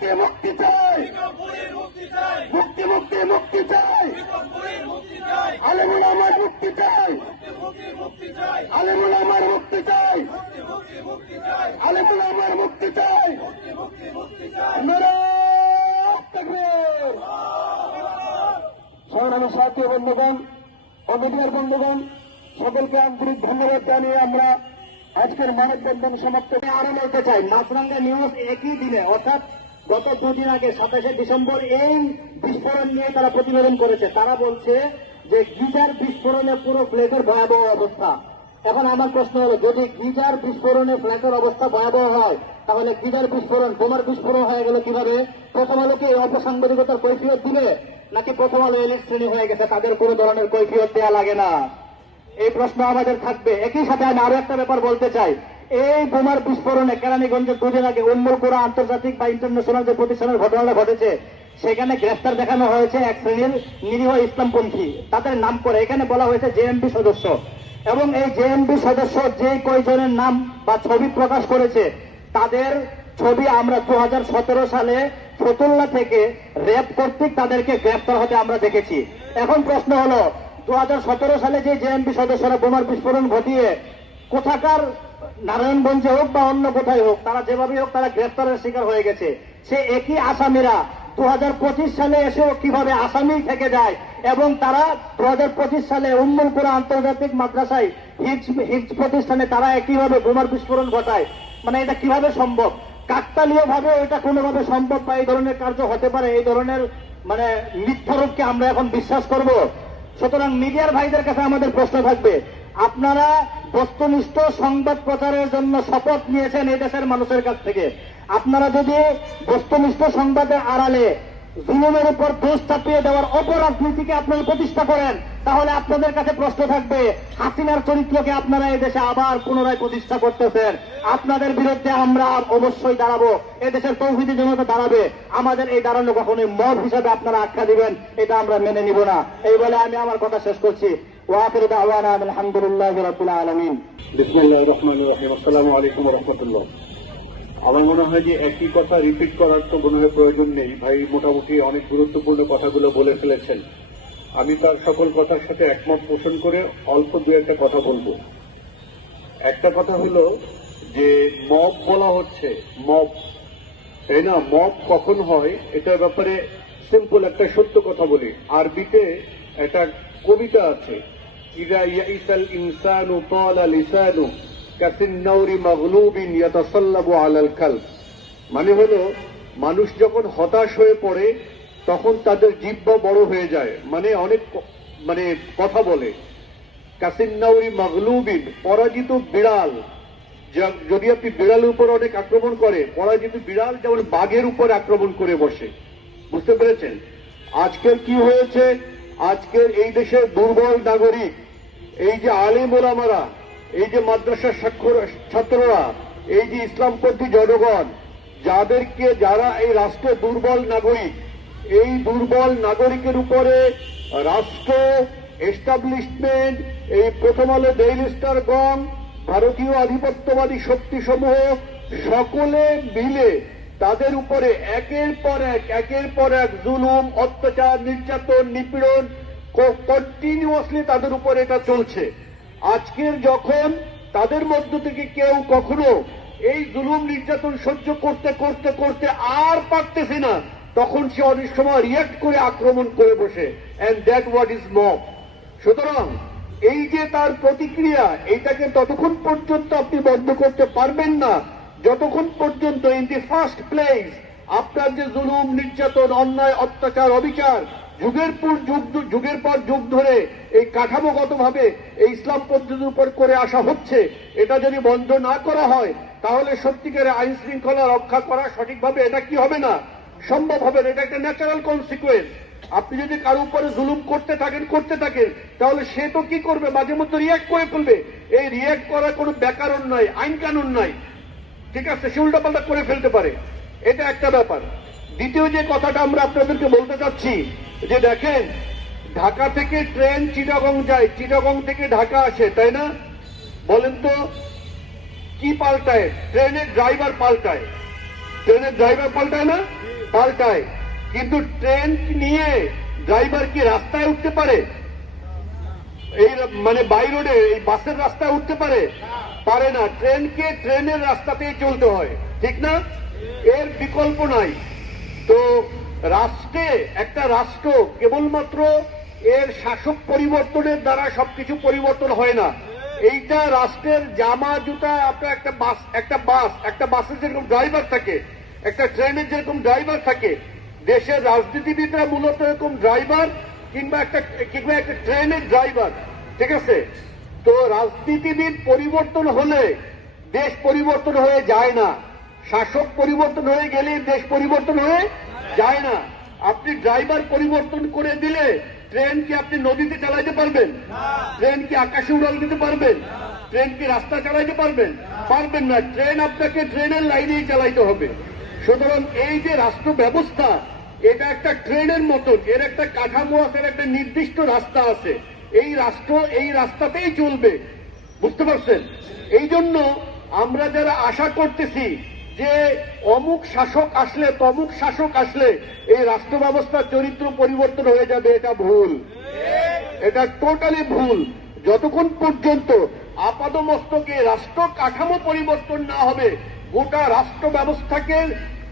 মুক্তি মুক্তি চাই, মুক্তি মুক্তি মুক্তি চাই, আলেমুল আমার মুক্তি চাই, আলেমুল আমার মুক্তি চাই, আলেমুল আমার মুক্তি চাই। সংগ্রামী সাথী বন্ধুগণ ও মিডিয়ার বন্ধুগণ, সকলকে আন্তরিক ধন্যবাদ জানিয়ে আমরা আজকের মানববন্ধন সমাপ্ত। আরো বলতে চাই, মাছরাঙ্গা নিউজ একই দিনে অর্থাৎ গত দুদিন আগে 27শে ডিসেম্বর এই বিস্ফোরণ নিয়ে তারা প্রতিবেদন করেছে। তারা বলছে যে গিজার বিস্ফোরণে পুরো ফ্ল্যাটের ভয়াবহ অবস্থা। এখন আমার প্রশ্ন হলো, যদি গিজার বিস্ফোরণে ফ্ল্যাটের অবস্থা ভয়াবহ হয়, তাহলে গিজার বিস্ফোরণ বোমার বিস্ফোরণ হয়ে গেল কিভাবে? প্রথম আলোকে অপসাংবাদিকতার কৈফিয়ত দিলে, নাকি প্রথম আলো এলিট শ্রেণী হয়ে গেছে, তাদের কোনো ধরনের কৈফিয়ত দেওয়া লাগে না? এই প্রশ্ন আমাদের থাকবে। একই সাথে আমি আরো একটা ব্যাপার বলতে চাই, এই বোমার বিস্ফোরণে কেরানীগঞ্জের দুদিন আগে উম্মুল কুরা আন্তর্জাতিক বা ইন্টারন্যাশনাল যে প্রতিষ্ঠানের ঘটনাটা ঘটেছে, সেখানে গ্রেফতার দেখানো হয়েছে এক শ্রেণীর নিরীহ ইসলামপন্থী, তাদের নাম করে এখানে বলা হয়েছে জেএমবি সদস্য। এবং এই জেএমবি সদস্য যে কয়জনের নাম বা ছবি প্রকাশ করেছে, তাদের ছবি আমরা 2017 সালে ফতুল্লা থেকে র্যাব কর্তৃক তাদেরকে গ্রেফতার হতে আমরা দেখেছি। এখন প্রশ্ন হলো, 2017 সালে যে জেএমবি সদস্যরা বোমার বিস্ফোরণ ঘটিয়ে কোথাকার নারায়ণগঞ্জে হোক বা অন্য কোথায় হোক, তারা যেভাবে হোক তারা গ্রেফতারের শিকার হয়ে গেছে, সে একই আসামিরা 2025 সালে এসেও কিভাবে আসামি থেকে যায় এবং তারা 2025 সালে উম্মুল কুরা আন্তর্জাতিক মাদ্রাসায় হিফজ প্রতিষ্ঠানে তারা একইভাবে বোমার বিস্ফোরণ ঘটায়। মানে এটা কিভাবে সম্ভব? কাকতালীয় ভাবে এটা কোনোভাবে সম্ভব বা এই ধরনের কার্য হতে পারে? এই ধরনের মানে মিথ্যারোপকে আমরা এখন বিশ্বাস করব? সুতরাং মিডিয়ার ভাইদের কাছে আমাদের প্রশ্ন থাকবে, আপনারা বস্তুনিষ্ঠ সংবাদ প্রচারের জন্য শপথ নিয়েছেন এই দেশের মানুষের কাছ থেকে। আপনারা যদি বস্তুনিষ্ঠ সংবাদের আড়ালে জুলুমের উপর দোষ চাপিয়ে দেওয়ার অপরাজনীতিকে আপনারা প্রতিষ্ঠা করেন, তাহলে আপনাদের কাছে প্রশ্ন থাকবে, হাসিনার চরিত্রকে আপনারা এই দেশে আবার পুনরায় প্রতিষ্ঠা করতেছেন। আপনাদের বিরুদ্ধে আমরা অবশ্যই দাঁড়াবো, এদেশের তৌহিদি জনতা দাঁড়াবে। আমাদের এই দাঁড়ানো কখনোই মব হিসাবে আপনারা আখ্যা দিবেন, এটা আমরা মেনে নিব না। এই বলে আমি আমার কথা শেষ করছি। ওয়াখিরু দাওয়ানা আলহামদুলিল্লাহি রাব্বিল আলামিন। বিসমিল্লাহির রহমানির রহিম। আসসালামু আলাইকুম ওয়া রাহমাতুল্লাহ। আমার মনে হয় যে একই কথা রিপিট করার তো মনে হয় প্রয়োজন নেই। ভাই মোটামুটি অনেক গুরুত্বপূর্ণ কথাগুলো বলে ফেলেছেন। আমি তার সকল কথার সাথে একমত পোষণ করে অল্প দু একটা কথা বলবো। একটা কথা হলো যে মব বলা হচ্ছে, মব, তাই না? মব কখন হয় এটার ব্যাপারে সিম্পল একটা সত্য কথা বলি। আরবিতে একটা কবিতা আছে, ইযা ইয়াইসাল ইনসানু তালা লিসানু কাসিন্নাউরি মাগলুবিন ইয়াতাসাল্লাবু আলাল কালব। মানে হলো, মানুষ যখন হতাশ হয়ে পড়ে তখন তাদের জিহ্বা বড় হয়ে যায়, মানে অনেক কথা বলে। কাসিন্নাউরি মাগলুবিন, পরাজিত বিড়াল। যদি আপনি বিড়ালের উপর অনেক আক্রমণ করে, পরাজিত বিড়াল যেমন বাঘের উপর আক্রমণ করে বসে। বুঝতে পেরেছেন? আজকের কি হয়েছে? আজকের এই দেশের দুর্বল নাগরিক, এই যে আলেম ওলামারা, এই যে মাদ্রাসার ছাত্ররা, এই যে ইসলামপন্থী জনগণ, যারা এই রাষ্ট্রের দুর্বল নাগরিক, এই দুর্বল নাগরিকের উপরে রাষ্ট্র, এস্টাবলিশমেন্ট, এই প্রথম আলো, ডেইলি স্টার গণ, ভারতীয় আধিপত্যবাদী শক্তিসমূহ সকলে মিলে তাদের উপরে একের পর এক জুলুম, অত্যাচার, নির্যাতন, নিপীড়ন কন্টিনিউয়াসলি তাদের উপরে এটা চলছে। আজকের যখন তাদের মধ্য থেকে কেউ কখনো এই জুলুম নির্যাতন সহ্য করতে করতে করতে আর পারতেছে না, তখন সে অনেক সময় রিয়াক্ট করে আক্রমণ করে বসে। And that what is mob. সুতরাং এই যে তার প্রতিক্রিয়া, এইটাকে ততক্ষণ পর্যন্ত আপনি বন্ধ করতে পারবেন না যতক্ষণ পর্যন্ত ইন দি ফার্স্ট প্লেস আপনার যে জুলুম, নির্যাতন, অন্যায়, অত্যাচার, অবিচার যুগের পর যুগ ধরে এই কাঠামোগতভাবে এই ইসলাম পদ্ধতির উপর করে আসা হচ্ছে, এটা যদি বন্ধ না করা হয়, তাহলে সত্যিকারের আইন শৃঙ্খলা রক্ষা করা সঠিকভাবে এটা কি হবে না, সম্ভব হবে না। এটা একটা ন্যাচারাল কনসিকুয়েন্স। আপনি যদি কারো উপরে জুলুম করতে থাকেন তাহলে সে তো কি করবে, মাঝে মধ্যে রিয়াক্ট করে ফেলবে। এই রিয়াক্ট করার কোনো ব্যাকরণ নাই, আইন কানুন নাই, ঠিক আছে? সে উল্টাপাল্টা করে ফেলতে পারে। এটা একটা ব্যাপার। দ্বিতীয় যে কথাটা আমরা আপনাদেরকে বলতে চাচ্ছি, যে দেখেন, ঢাকা থেকে ট্রেন চিটাগং যায়, চিটাগং থেকে ঢাকা আসে, তাই না? বলেন তো কি পাল্টায়? ট্রেনের ড্রাইভার পাল্টায়। ট্রেনের ড্রাইভার পাল্টায় না? পাল্টায়। কিন্তু ট্রেন নিয়ে ড্রাইভার কি রাস্তায় উঠতে পারে? এই মানে বাই রোডে এই বাসের রাস্তায় উঠতে পারে? পারে না। ট্রেনকে ট্রেনের রাস্তাতেই চলতে হয়, ঠিক না? এর বিকল্প নাই। তো রাষ্ট্রে, একটা রাষ্ট্র কেবলমাত্র এর শাসক পরিবর্তনের দ্বারা সবকিছু পরিবর্তন হয় না। এইটা রাষ্ট্রের জামা জুতা, আপনার একটা বাসের যেরকম ড্রাইভার থাকে, একটা ট্রেনের যেরকম ড্রাইভার থাকে, দেশের রাজনীতিবিদরা মূলত এরকম ড্রাইভার কিংবা একটা ট্রেনের ড্রাইভার, ঠিক আছে? তো রাজনীতিবিদ পরিবর্তন হলে দেশ পরিবর্তন হয়ে যায় না। শাসক পরিবর্তন হয়ে গেলে দেশ পরিবর্তন হয়ে যায় না। আপনি ড্রাইভার পরিবর্তন করে দিলে ট্রেন কি আপনি নদীতে চালাইতে পারবেন? ট্রেন কি আকাশে উড়াল দিতে পারবেন? ট্রেন কি রাস্তা চালাইতে পারবেন? পারবেন না। ট্রেন আপনাকে ট্রেনের লাইনেই চালাইতে হবে। সুতরাং এই যে রাষ্ট্র ব্যবস্থা, এটা একটা ট্রেনের মতন, এর একটা কাঠামো আছে, এর একটা নির্দিষ্ট রাস্তা আছে। এই রাষ্ট্র এই রাস্তাতেই চলবে, বুঝতে পারছেন? এই জন্য আমরা যারা আশা করতেছি যে অমুক শাসক আসলে তমুক শাসক আসলে এই রাষ্ট্র ব্যবস্থার চরিত্র পরিবর্তন হয়ে যাবে, এটা ভুল। এটা টোটালি ভুল। যতক্ষণ পর্যন্ত আপাদমস্তকে রাষ্ট্র কাঠামো পরিবর্তন না হবে, গোটা রাষ্ট্র ব্যবস্থাকে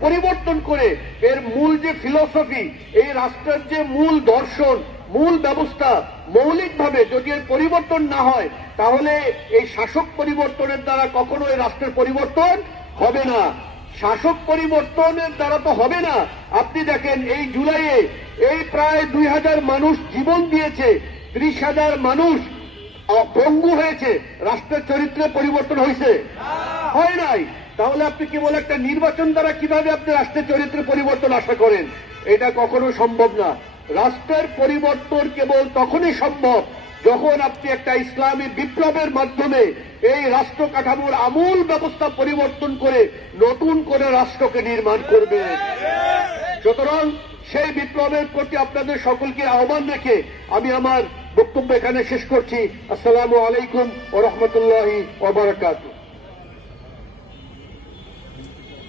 পরিবর্তন করে এর মূল যে ফিলোসফি, এই রাষ্ট্রের যে মূল দর্শন, মূল ব্যবস্থা মৌলিকভাবে যদি এর পরিবর্তন না হয়, তাহলে এই শাসক পরিবর্তনের দ্বারা কখনো এই রাষ্ট্রের পরিবর্তন হবে না। শাসক পরিবর্তনের দ্বারা তো হবে না। আপনি দেখেন এই জুলাইয়ে এই প্রায় 2000 মানুষ জীবন দিয়েছে, 30,000 মানুষ পঙ্গু হয়েছে। রাষ্ট্রের চরিত্রে পরিবর্তন হয়েছে? হয় নাই। তাহলে আপনি কেবল একটা নির্বাচন দ্বারা কিভাবে আপনি রাষ্ট্রের চরিত্রে পরিবর্তন আশা করেন? এটা কখনো সম্ভব না। রাষ্ট্রের পরিবর্তন কেবল তখনই সম্ভব যখন আপনি একটা ইসলামী বিপ্লবের মাধ্যমে এই রাষ্ট্র কাঠামোর আমূল ব্যবস্থা পরিবর্তন করে নতুন করে রাষ্ট্রকে নির্মাণ করবেন। সুতরাং সেই বিপ্লবের প্রতি আপনাদের সকলকে আহ্বান রেখে আমি আমার বক্তব্য এখানে শেষ করছি। আসসালামু আলাইকুম ওয়া রাহমাতুল্লাহি ওয়া বারাকাতুহু।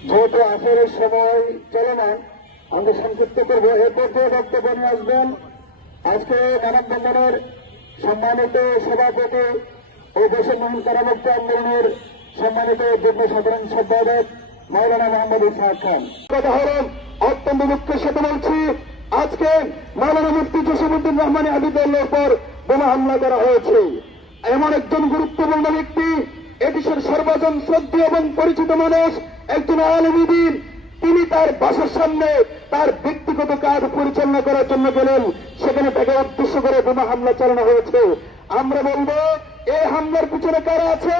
যেহেতু আসরের সময় চলে না, আমি সংক্ষিপ্ত করব। এ পর্যায়ে বক্তব্য নিয়ে আসবেন আজকে মানববন্ধনের সম্মানিত সভাপতি ও দেশের মহান কারামুক্ত আন্দোলনের সম্মানিত যুগ্ম সাধারণ সম্পাদক মাওলানা মোহাম্মদ ইসহাক খান। কথা হল, অত্যন্ত দুঃখের সাথে বলছি, আজকে মাওলানা মুফতি জসিমউদ্দিন রহমানী হাফিজাহুল্লাহর উপর বোমা হামলা করা হয়েছে। এমন একজন গুরুত্বপূর্ণ ব্যক্তি, এদেশের সর্বজন শ্রদ্ধেয় এবং পরিচিত মানুষ, একজন আলেমী দ্বীন, তিনি তার বাসার সামনে তার ব্যক্তিগত কাজ পরিচালনা করার জন্য গেলেন। সেখানে তাকে উদ্দেশ্য করে বোমা হামলা চালানো হয়েছে। আমরা বলবো, এই হামলার পিছনে কারা আছে?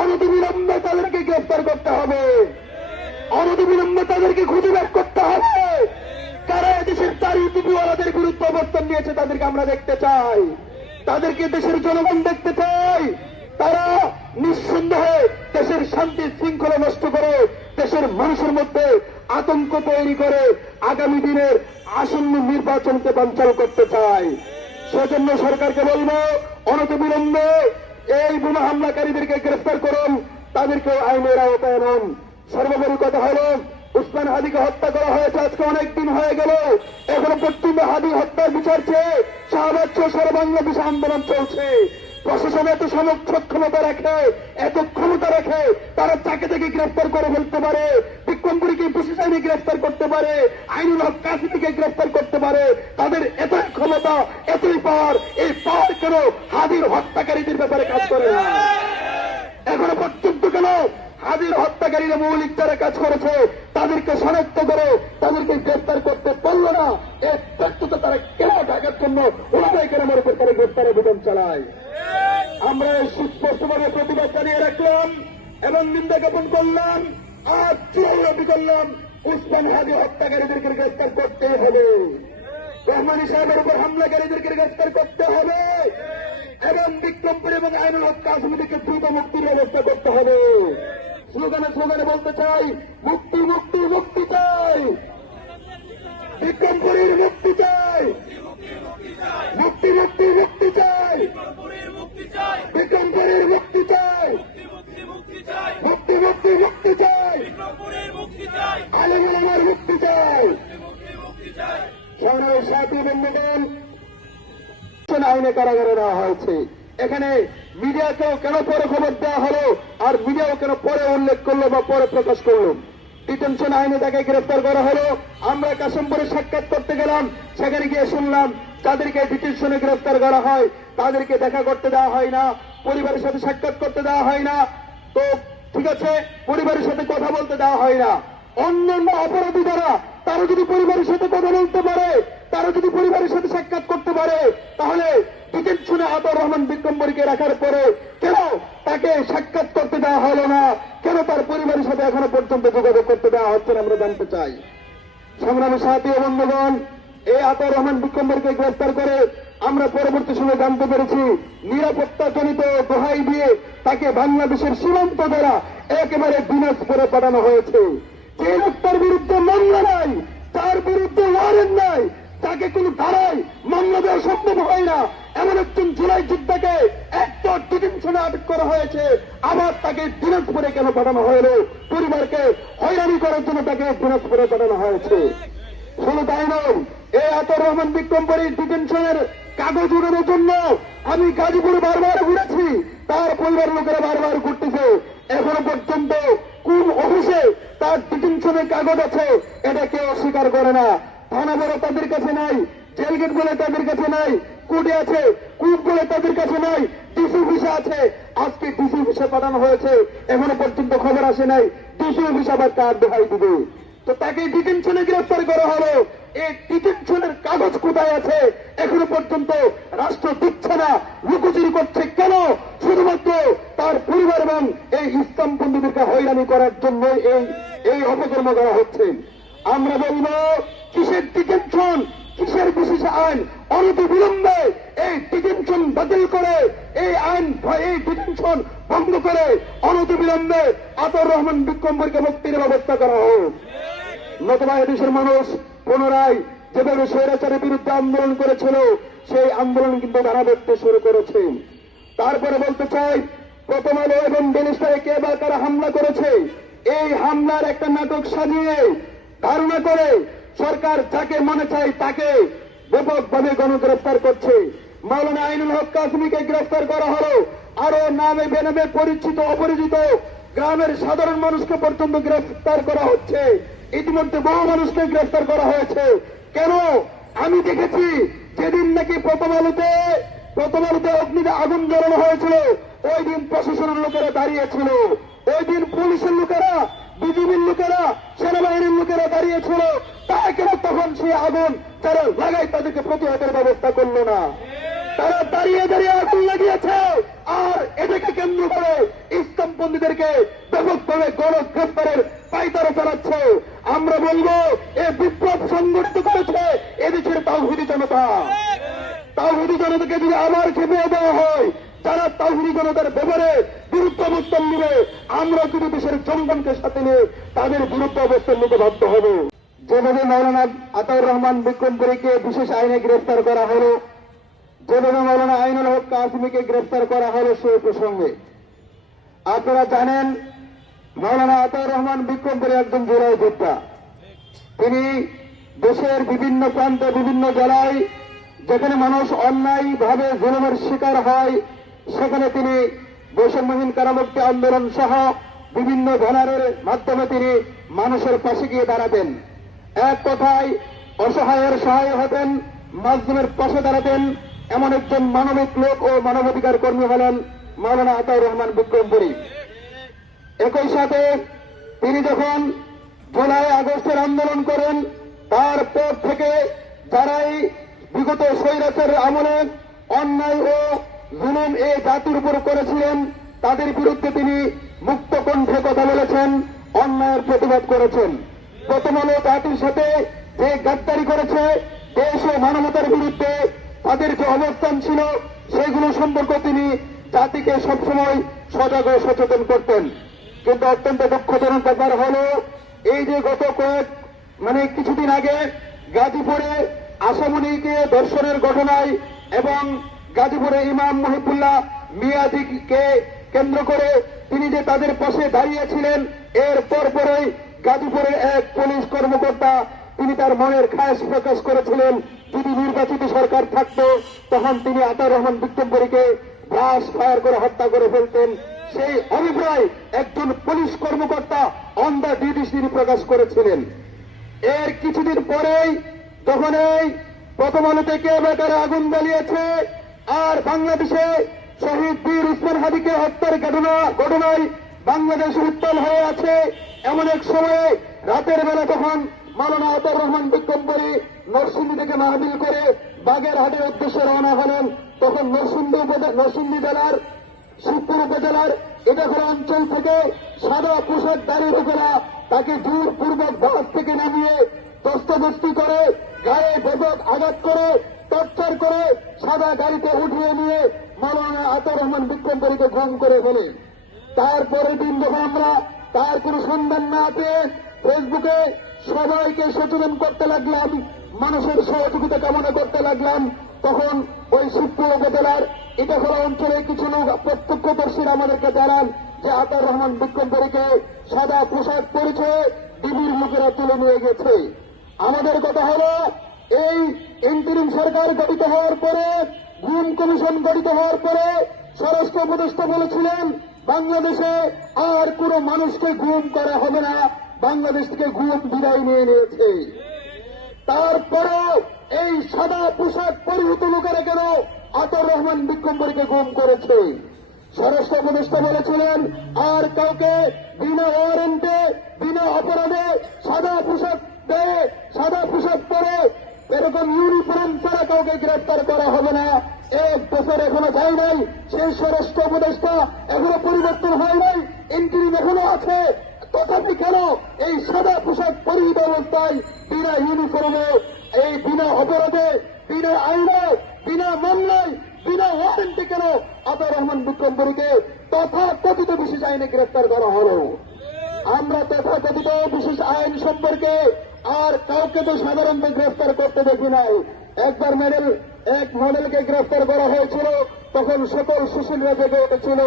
অনতিবিলম্বে তাদেরকে গ্রেফতার করতে হবে, অনতিবিলম্বে তাদেরকে খুঁজে বের করতে হবে। কারা এদেশের দাড়ি টুপিওয়ালাদের বিরুদ্ধে অবস্থান নিয়েছে তাদেরকে আমরা দেখতে চাই, তাদেরকে দেশের জনগণ দেখতে চাই। তারা নিঃসন্দেহে দেশের শান্তি শৃঙ্খলা নষ্ট করে, দেশের মানুষের মধ্যে আতঙ্ক তৈরি করে আগামী দিনের আসন্ন নির্বাচনকে বানচাল করতে চায়। সেজন্য সরকারকে বলবো, অনতিবিলম্বে এই বোমা হামলাকারীদেরকে গ্রেফতার করুন, তাদেরকে আইনের আওতায় আনুন। সর্বোপরি কথা হল, উসমান হাদিকে হত্যা করা হয়েছে আজকে অনেক দিন হয়ে গেল, এখনো পর্যন্ত হাদি হত্যার বিচার চেয়ে শাহবাগ সারা বাংলাদেশে আন্দোলন চলছে। প্রশাসন এত সক্ষমতা রাখে, এত ক্ষমতা রাখে, তারা যাকে তাকে গ্রেফতার করে ফেলতে পারে। বিক্রমপুরীকে প্রশাসনে গ্রেফতার করতে পারে, আইনুল হক কাসিমকে গ্রেফতার করতে পারে। তাদের এতই ক্ষমতা, এতই পাওয়ার, এই পাওয়ার কেন হাদির হত্যাকারীদের ব্যাপারে কাজ করে না? এখনো পর্যন্ত কেন হাদির হত্যাকারীরা মৌলিক যারা কাজ করেছে তাদেরকে শনাক্ত করে তাদেরকে গ্রেফতার করতে পারলো না? এর ব্যর্থতা তারা কেন ঢাকার জন্য ওনারাই কেন মনে করে তারা গ্রেফতার অভিযান চালায়? আমরা সুস্পষ্টভাবে প্রতিবাদ জানিয়ে রাখলাম এবং নিন্দা জ্ঞাপন করলাম, আর চূড়ান্ত দাবি করলাম, উসমান হাদি হত্যাকারীদেরকে গ্রেফতার করতে হবে, রহমানী সাহেবের উপর হামলাকারীদেরকে গ্রেফতার করতে হবে এবং বিক্রমপুর এবং আইনুল হক কাসিমকে দ্রুত মুক্তির ব্যবস্থা করতে হবে। স্লোগানে বলতে চাই, মুক্তি মুক্তি মুক্তি চাই, বিক্রমপুরীর মুক্তি চাই, মুক্তি মুক্তি মুক্তি চাই, বিক্রমপুরীর মুক্তি চাই, মুক্তি মুক্তি মুক্তি চাই। বন্ধুগণ, আইনে কারাগারে দেওয়া হয়েছে। এখানে মিডিয়াকেও কেন পরে খবর দেওয়া হলো, আর মিডিয়াও কেন পরে উল্লেখ করলো বা পরে প্রকাশ করলো? ডিটেনশন আইনে তাকে গ্রেফতার করা হলো। আমরা কাশিমপুরে সাক্ষাৎ করতে গেলাম, সেখানে গিয়ে শুনলাম যাদেরকে ডিটেনশনে গ্রেফতার করা হয় তাদেরকে দেখা করতে দেওয়া হয় না, পরিবারের সাথে সাক্ষাৎ করতে দেওয়া হয় না। তো ঠিক আছে, পরিবারের সাথে কথা বলতে দেওয়া হয় না। অন্যান্য অপরাধী যারা, তারা যদি পরিবারের সাথে কথা বলতে পারে, তারা যদি পরিবারের সাথে সাক্ষাৎ করতে পারে, তাহলে ডিটেনশনে আতাউর রহমান বিক্রমপুরীকে রাখার পরে কেন তাকে সাক্ষাৎ করতে দেওয়া হলো না? কেন তার পরিবারের সাথে এখনো পর্যন্ত যোগাযোগ করতে দেওয়া হচ্ছে না? আমরা জানতে চাই। সংগ্রামী সাথী ও বন্ধুগণ, এই আতাউর রহমান বিক্রমপুরীকে গ্রেফতার করে আমরা পরবর্তী সময় জানতে পেরেছি নিরাপত্তাজনিত দোহাই দিয়ে তাকে বাংলাদেশের সীমান্ত দ্বারা একেবারে দিনাজপুরে পাঠানো হয়েছে। যে লোকটার বিরুদ্ধে মামলা নাই, তার বিরুদ্ধে ওয়ারেন্ট নাই, তাকে কোন ধারায় মামলা দেওয়া সম্ভব হয় না, এমন একজন জুলাই যোদ্ধাকে একটা ডিটেনশনে আটক করা হয়েছে, আবার তাকে দিনাজপুরে কেন পাঠানো হলো? পরিবারকে হয়রানি করার জন্য তাকে দিনাজপুরে পাঠানো হয়েছে। শুধু তাই নয়, এই আতাউর রহমান বিক্রমপুরীর ডিটেনশনের কাগজ উড়ানোর জন্য আমি গাজীপুরে বারবার ঘুরেছি, তার পরিবার লোকেরা বারবার ঘুরতেছে। এখনো পর্যন্ত কোন অফিসে তার ডিটেনশনের কাগজ আছে এটা কেউ অস্বীকার করে না। থানা বলে তাদের কাছে নাই, জেলগেট বলে তাদের কাছে নাই, কোর্টে আছে, কোর্ট বলে তাদের কাছে নাই, ডিসি অফিসে আছে। আজকে ডিসি অফিসে পাঠানো হয়েছে, এখনো পর্যন্ত খবর আসে নাই ডিসি অফিস আবার কার দোহাই দিবে। তো তাকে ডিটেনশনে গ্রেফতার করা হলো, এই ডিটেনশনের কাগজ কোথায় আছে এখনো পর্যন্ত রাষ্ট্র দিচ্ছে না, লুকোচুরি করছে কেন? শুধুমাত্র তার পরিবার এবং এই ইসলামপন্থীদেরকে হয়রানি করার জন্য এই অপকর্ম করা হচ্ছে। আমরা বলব, কিসের ডিটেনশন, কিসের বিশেষ আইন? অনতি বিলম্বে এই ডিটেনশন বাতিল করে, এই আইন, এই ডিটেনশন বন্ধ করে অনতি বিলম্বে আতাউর রহমান বিক্রমপুরীকে মুক্তির ব্যবস্থা করা হোক। নতুবা এদেশের মানুষ পুনরায় যেভাবে স্বৈরাচারের বিরুদ্ধে আন্দোলন করেছিল, সেই আন্দোলন কিন্তু তারা দেখতে শুরু করেছে। তারপরে বলতে চাই, প্রথম আলো এবং ডেইলি স্টারে কে বা কারা হামলা করেছে, এই হামলার একটা নাটক সাজিয়ে ধারণা করে সরকার যাকে মনে চায় তাকে ব্যাপকভাবে গণগ্রেফতার করছে। মাওলানা আইনুল হক কাসেমীকে গ্রেফতার করা হলো, আরো নামে বেনামে পরিচিত অপরিচিত গ্রামের সাধারণ মানুষকে পর্যন্ত গ্রেফতার করা হচ্ছে। ইতিমধ্যে বহু মানুষকে গ্রেফতার করা হয়েছে। কেন? আমি দেখেছি যেদিন নাকি প্রথম আলোতে অগ্নিতে আগুন জ্বালানো হয়েছিল, ওই দিন প্রশাসনের লোকেরা দাঁড়িয়েছিল, ওই দিন পুলিশের লোকেরা, বিজিবির লোকেরা, সেনাবাহিনীর লোকেরা দাঁড়িয়েছিল। তারা কেন তখন সেই আগুন যারা লাগায় তাদেরকে প্রতিহতের ব্যবস্থা করলো না? তারা দাঁড়িয়ে দাঁড়িয়ে আগুন লাগিয়েছে, আর এটাকে কেন্দ্র করে ইসলামপন্থীদেরকে ব্যাপকভাবে গণগ্রেফতারের পায়তারা চালাচ্ছে। আমরা বলবো, এ বিপ্লব সংগঠিত করেছে এদেশের তাওহীদি জনতা। তাওহীদি জনতাকে যদি আবার খেপিয়ে দেওয়া হয়, যারা তাওহীদি জনতার ব্যাপারে বিরুদ্ধ অবস্থান নিবে, আমরা যদি দেশের জনগণকে সাথে নিয়ে তাদের বিরুদ্ধ অবস্থান নিতে বাধ্য হব। যেভাবে মাওলানা আতাউর রহমান বিক্রমপুরীকে বিশেষ আইনে গ্রেফতার করা হলো, যেভাবে মাওলানা আইনুল হক কাসেমীকে গ্রেফতার করা হলো, সেই প্রসঙ্গে আপনারা জানেন মাওলানা আতাউর রহমান বিক্রমপুরী একজন জুলাই যোদ্ধা। তিনি দেশের বিভিন্ন প্রান্তে, বিভিন্ন জেলায় যেখানে মানুষ অন্যায়ভাবে জুলুমের শিকার হয়, সেখানে তিনি বৈষম্যহীন কারামুক্তি আন্দোলন সহ বিভিন্ন ব্যানারের মাধ্যমে তিনি মানুষের পাশে গিয়ে দাঁড়াতেন। এক কথায় অসহায়ের সহায় হতেন, মাজলুমের পাশে দাঁড়াতেন। এমন একজন মানবিক লোক ও মানবাধিকার কর্মী হলেন মাওলানা আতাউর রহমান বিক্রমপুরী। একই সাথে তিনি যখন জুলাই আগস্টের আন্দোলন করেন, তারপর থেকে যারাই বিগত স্বৈরাচারের আমলে অন্যায় ও জুলুম এই জাতির উপর করেছিলেন, তাদের বিরুদ্ধে তিনি মুক্ত কণ্ঠে কথা বলেছেন, অন্যায়ের প্রতিবাদ করেছেন। প্রথম আলো জাতির সাথে যে গাদ্দারি করেছে, দেশ ও মানবতার বিরুদ্ধে তাদের যে অবস্থান ছিল, সেগুলো সম্পর্কে তিনি জাতিকে সবসময় সজাগ ও সচেতন করতেন। কিন্তু অত্যন্ত দুঃখজনক ব্যাপার হলো, এই যে গত কিছুদিন আগে গাজীপুরে আসামুনিকে ধর্ষণের ঘটনায় এবং গাজীপুরে ইমাম মহিবুল্লাহ মিয়াজিকে কেন্দ্র করে তিনি যে তাদের পাশে দাঁড়িয়েছিলেন, এর পরপরই গাজীপুরের এক পুলিশ কর্মকর্তা তিনি তার মনের খায়েশ প্রকাশ করেছিলেন, যদি নির্বাচিত সরকার থাকতো তখন তিনি আতাউর রহমান বিক্রমপুরীকে ব্রাশ ফায়ার করে হত্যা করে ফেলতেন। সেই অভিপ্রায় একজন পুলিশ কর্মকর্তা অন দ্য ডিউটি তিনি প্রকাশ করেছিলেন। এর কিছুদিন পরেই যখন এই প্রথম আলো থেকে বেকারে আগুন জ্বালিয়েছে আর বাংলাদেশে শহীদ বীর উসমান হাদিকে হত্যার ঘটনায় বাংলাদেশ উত্তাল হয়ে আছে, এমন এক সময়ে রাতের বেলা তখন মাওলানা আতাউর রহমান বিক্রমপুরী নরসিংদী থেকে মাহফিল করে বাগেরহাটের উদ্দেশ্যে রওনা হলেন। তখন নরসিংদী জেলার শিবপুর উপজেলার এটাখোলা অঞ্চল থেকে সাদা পোশাকধারী লোকেরা তাকে জোরপূর্বক বাস থেকে নামিয়ে দস্তবস্তি করে গায়ে বেদক আঘাত করে টর্চার করে সাদা গাড়িতে উঠিয়ে নিয়ে মাওলানা আতাউর রহমান বিক্রমপুরীকে গুম করে ফেলে। তারপরের দিন যখন আমরা তার কোনো সন্ধান না পেয়ে ফেসবুকে সবাইকে সচেতন করতে লাগলাম, মানুষের সহযোগিতা কামনা করতে লাগলাম, তখন ওই শিবপুর উপজেলার ইটাখোলা অঞ্চলে কিছু লোক প্রত্যক্ষদর্শীরা আমাদেরকে জানান যে আতাউর রহমান বিক্রমপুরীকে সাদা পোশাক পরিচয়ে ডিবির লোকেরা তুলে নিয়ে গেছে। আমাদের কথা হলো এই ইন্টারিম সরকার গঠিত হওয়ার পরে, গুম কমিশন গঠিত হওয়ার পরে স্বরাষ্ট্র উপদেষ্টা বলেছিলেন বাংলাদেশে আর কোন মানুষকে গুম করা হবে না, বাংলাদেশ থেকে গুম বিদায় নিয়ে নিয়েছে। তারপরেও এই সাদা পোশাক পরিহিত লোকেরা কেন আতাউর রহমান বিক্রমপুরীকে গুম করেছে? স্বরাষ্ট্র উপদেষ্টা বলেছিলেন আর কাউকে বিনা ওয়ারেন্টে বিনা অপরাধে সাদা পোশাক দেয়, সাদা পোশাক পরে এরকম ইউনিফর্ম ছাড়া কাউকে গ্রেফতার করা হবে না। 1 বছর এখনো যায় নাই, সেই স্বরাষ্ট্র উপদেষ্টা এখনো পরিবর্তন হয় নাই, ইন্টারিম এখনো আছে। তথাপি কেন এই সাদা পোশাক পরিহিত অবস্থায় বিনা ইউনিফর্মে, এই বিনা অপরাধে, বিনা আইনে, বিনা মামলায়, বিনা ওয়ারেন্টে কেন আতাউর রহমান বিক্রমপুরীকে তথাকথিত বিশেষ আইনে গ্রেফতার করা হল? আমরা তথাকথিত বিশেষ আইন সম্পর্কে আর কাউকে তো সাধারণত গ্রেফতার করতে দেখি নাই। একবার এক মডেলকে গ্রেফতার করা হয়েছিল, তখন সকল সুশীলরা জেগে উঠেছিল।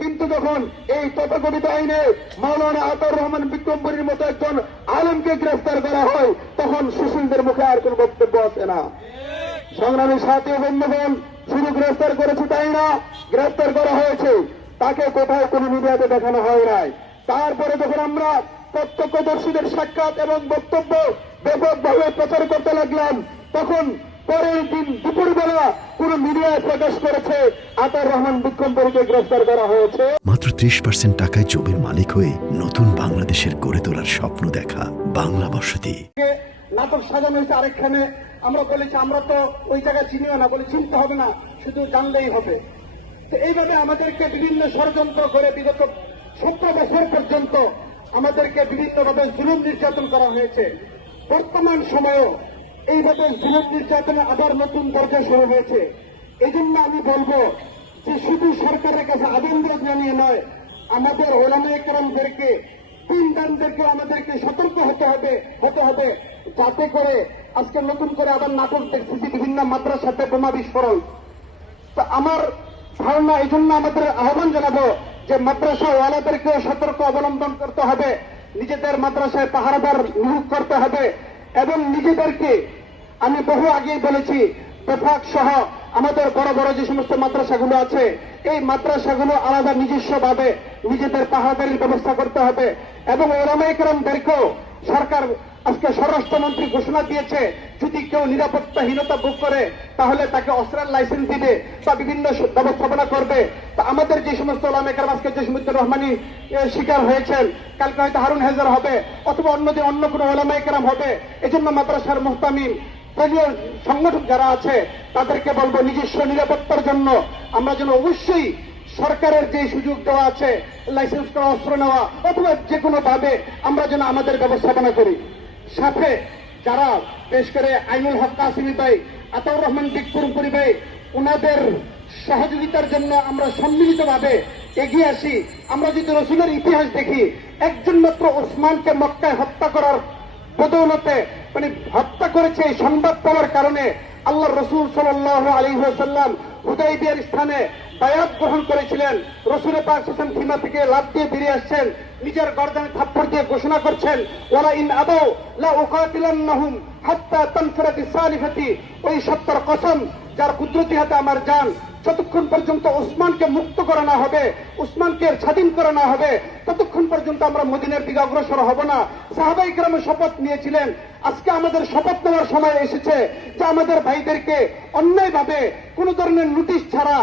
কিন্তু যখন এই তথাকথিত আইনে মাওলানা আতাউর রহমান বিক্রমপুরীর মতো একজন আলেমকে গ্রেফতার করা হয়, তখন সুশীলদের মুখে আর কোন বক্তব্য আসে না। সংগ্রামী সাথী বন্ধুগণ, শুধু গ্রেফতার করেছে তাই না, গ্রেফতার করা হয়েছে, তাকে কোথাও কোনো মিডিয়াতে দেখানো হয় নাই। তারপরে যখন আমরা প্রত্যক্ষদর্শীদের সাক্ষাৎ এবং বক্তব্য ব্যাপকভাবে প্রচার করতে লাগলাম, তখন পরের দিন দুপুরবেলা কোন মিডিয়ায় প্রকাশ করেছে আতাউর রহমান বিক্রমপুরীকে গ্রেফতার করা হয়েছে। মাত্র 30% টাকায় জমির মালিক হয়ে নতুন বাংলাদেশের গড়ে তোলার স্বপ্ন দেখা বাংলা বসতি। নাটক সাজানো হয়েছে আরেকখানে, আমরা বলেছি আমরা তো ওই জায়গা চিনিও না, বলে চিনতে হবে না, শুধু জানলেই হবে। তো এইভাবে আমাদেরকে বিভিন্ন ষড়যন্ত্র করে বিগত 17 বছর পর্যন্ত আমাদেরকে বিভিন্নভাবে জুলুম নির্যাতন করা হয়েছে। বর্তমান সময়েও এইভাবে জুলুম নির্যাতনের আবার নতুন পর্যায়ে শুরু হয়েছে। এই জন্য আমি বলবো যে শুধু সরকারের কাছে আবেদন জানিয়ে নয়, আমাদের ওলামায়ে কেরামদেরকে, দিনদারদেরকে আমাদেরকে সতর্ক হতে হবে যাতে করে আজকে নতুন করে আবার নাটক দেখতেছি বিভিন্ন মাদ্রাসাতে বোমা বিস্ফোরণ। তো আমার ধারণা এই জন্য আমাদের আহ্বান জানাবো যে মাদ্রাসা ওয়ালাদেরকেও সতর্ক অবলম্বন করতে হবে, নিজেদের মাদ্রাসায় পাহারাদার নিয়োগ করতে হবে এবং নিজেদেরকে, আমি বহু আগেই বলেছি, বেফাক সহ আমাদের বড় বড় যে সমস্ত মাদ্রাসাগুলো আছে, এই মাদ্রাসাগুলো আলাদা নিজস্বভাবে নিজেদের পাহারাদারির ব্যবস্থা করতে হবে এবং ওলামায়ে কেরামদেরকেও সরকার আজকে স্বরাষ্ট্রমন্ত্রী ঘোষণা দিয়েছে যদি কেউ নিরাপত্তাহীনতা ভোগ করে তাহলে তাকে অস্ত্রের লাইসেন্স দিবে বা বিভিন্ন ব্যবস্থাপনা করবে। তা আমাদের যে সমস্ত ওলামায়ে কেরাম আজকে জসিমউদ্দিন রহমানী শিকার হয়েছেন, কালকে হয়তো হারুন হেজার হবে অথবা অন্যদিন অন্য কোনো ওলামায়ে কেরাম হবে। এজন্য মাদ্রাসার মুহতামিম দলীয় সংগঠক যারা আছে তাদেরকে বলবো নিজস্ব নিরাপত্তার জন্য আমরা যেন অবশ্যই সরকারের যে সুযোগ দেওয়া আছে লাইসেন্স করা অস্ত্র নেওয়া অথবা যে কোনো ভাবে আমরা যেন আমাদের ব্যবস্থাপনা করি। সাথে যারা পেশ করে আইনুল হক কাসিমি ভাই, আতাউর রহমান বিক্রমপুরী ভাই, ওনাদের সহযোগিতার জন্য আমরা সম্মিলিতভাবে এগিয়ে আসি। আমরা যদি রসুলের ইতিহাস দেখি, একজন মাত্র ওসমানকে মক্কায় হত্যা করার বদৌলতে মানে হত্যা করেছে এই সংবাদ পাওয়ার কারণে আল্লাহ রসুল সাল্লাল্লাহু আলাইহি ওয়াসাল্লাম হুদাইবিয়ার স্থানে বায়াত গ্রহণ করেছিলেন, রসুল পাক হোসেন সীমা থেকে লাফ দিয়ে বেরিয়ে আসছেন, নিজের গর্দানে থাপ্পড় দিয়ে ঘোষণা করছেন, ওয়ালা ইন আবাউ লা উকাতিলান্নাহুম হাত্তা তানফিরাতি সালিফাতি, ওই সত্তর কসম যার কুদরতি হাতে আমার জান, যতক্ষণ পর্যন্ত উসমানকে মুক্ত করা না হবে, উসমানকে স্বাধীন করা না হবে, ততক্ষণ পর্যন্ত আমরা মদিনার দিকে অগ্রসর হব না। সাহাবায়ে কেরাম শপথ নিয়েছিলেন। আজকে আমাদের শপথ নেওয়ার সময় এসেছে যে আমাদের ভাইদেরকে অন্যায়ভাবে কোন ধরনের নোটিশ ছাড়া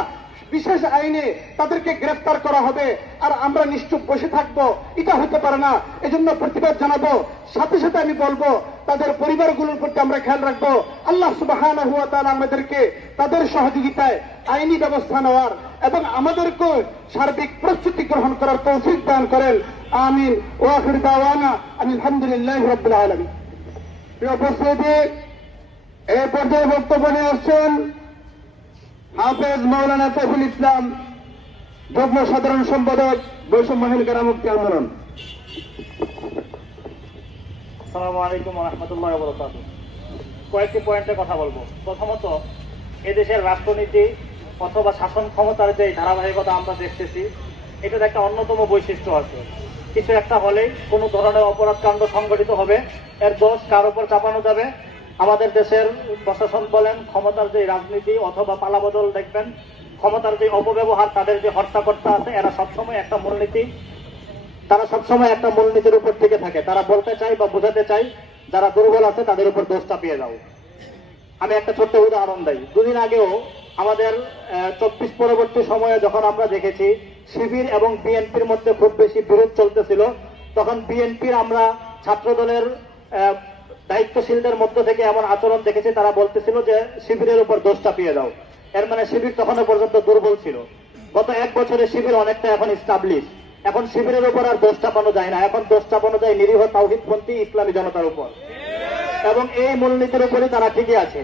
বিশেষ আইনে তাদেরকে গ্রেফতার করা হবে, আর আমরা নিশ্চুপ বসে থাকবো, এটা হতে পারে না। এজন্য প্রতিবাদ জানাবো। সাথে সাথে আমি বলবো তাদের পরিবারগুলোর প্রতি আমরা খেয়াল রাখবো। আল্লাহ সুবহানাহু ওয়া তাআলা আমাদেরকে তাদের সহযোগিতায় আইনি ব্যবস্থা নেওয়ার এবং আমাদেরকে সার্বিক প্রস্তুতি গ্রহণ করার তৌফিক দান করেন। আমিন। ওয়া আখির দাওয়ানা আলহামদুলিল্লাহি রাব্বিল আলামিন। প্রিয় উপস্থিতি, এই পর্যায়ে বক্তব্য নিয়ে আসছেন হাফেজ মাওলানা সাইফুল ইসলাম, যুগ্ম সাধারণ সম্পাদক, বৈষম্যহীন কারামুক্তি আন্দোলন। আসসালামু আলাইকুম ওয়া রাহমাতুল্লাহি ওয়া বারাকাতুহু। কয়েকটি পয়েন্টে কথা বলবো। প্রথমত, এদেশের রাষ্ট্রনীতি অথবা শাসন ক্ষমতার যে ধারাবাহিকতা আমরা দেখতেছি, এটার একটা অন্যতম বৈশিষ্ট্য আছে। কিছু একটা হলেই কোনো ধরনের অপরাধ কাণ্ড সংঘটিত হবে, এর দোষ কার উপর চাপানো যাবে। আমাদের দেশের প্রশাসন বলেন, ক্ষমতার যে রাজনীতি অথবা পালাবদল দেখবেন, ক্ষমতার যে অপব্যবহার, তাদের যে হর্তাকর্তা আছে, এরা সবসময় একটা মূলনীতির উপর টিকে থাকে। তারা বলতে চাই বা বোঝাতে চাই যারা দুর্বল আছে তাদের উপর দোষ চাপিয়ে দাও। আমি একটা ছোট্ট উদাহরণ দেই। দুদিন আগেও আমাদের 24 পরবর্তী সময়ে যখন আমরা দেখেছি শিবির এবং বিএনপির মধ্যে খুব বেশি বিরোধ চলতেছিল, তখন বিএনপির আমরা ছাত্র দলের দায়িত্বশীলদের মধ্য থেকে এমন আচরণ দেখেছি, তারা বলতেছিল যে শিবিরের উপর দোষ চাপিয়ে দাও। এর মানে শিবির তখনও পর্যন্ত দুর্বল ছিল। গত 1 বছরে শিবির অনেকটা এখন স্টাবলিশ। এখন শিবিরের উপর আর দোষ চাপানো যায় না, এখন দোষ চাপানো যায় নিরীহ তাওহীদপন্থী ইসলামী জনতার উপর, এবং এই মূলনীতির উপরই তারা ঠিকই আছে।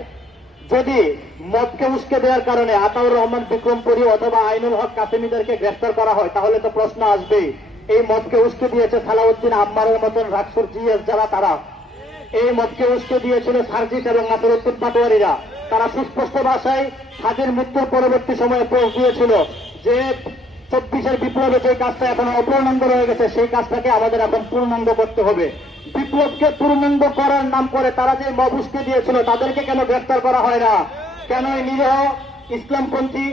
যদি মদকে উস্কে দেওয়ার কারণে আতাউর রহমান বিক্রমপুরী অথবা আইনুল হক কাসেমীদেরকে গ্রেফতার করা হয়, তাহলে তো প্রশ্ন আসবেই, এই মদকে উস্কে দিয়েছে সালাউদ্দিন আম্মারের মতন রাকসুর জিএস যারা, তারা এই মদকে উস্কে দিয়েছিল সার্জিস এবং নাসিরউদ্দিন পাটোয়ারিরা। তারা সুস্পষ্ট ভাষায় হাজির মৃত্যুর পরবর্তী সময়ে পোস্ট দিয়েছিল যে 24-এর বিপ্লবে যে কাজটা এখন অপূর্ণাঙ্গ রয়ে গেছে, সেই কাজটাকে আমাদের এখন পূর্ণাঙ্গ করতে হবে। বিপ্লবকে পূর্ণাঙ্গ করার নাম করে তারা যে মব উস্কে দিয়েছিল, তাদেরকে কেন গ্রেফতার করা হয় না? কেন এই নিরীহ ইসলামপন্থী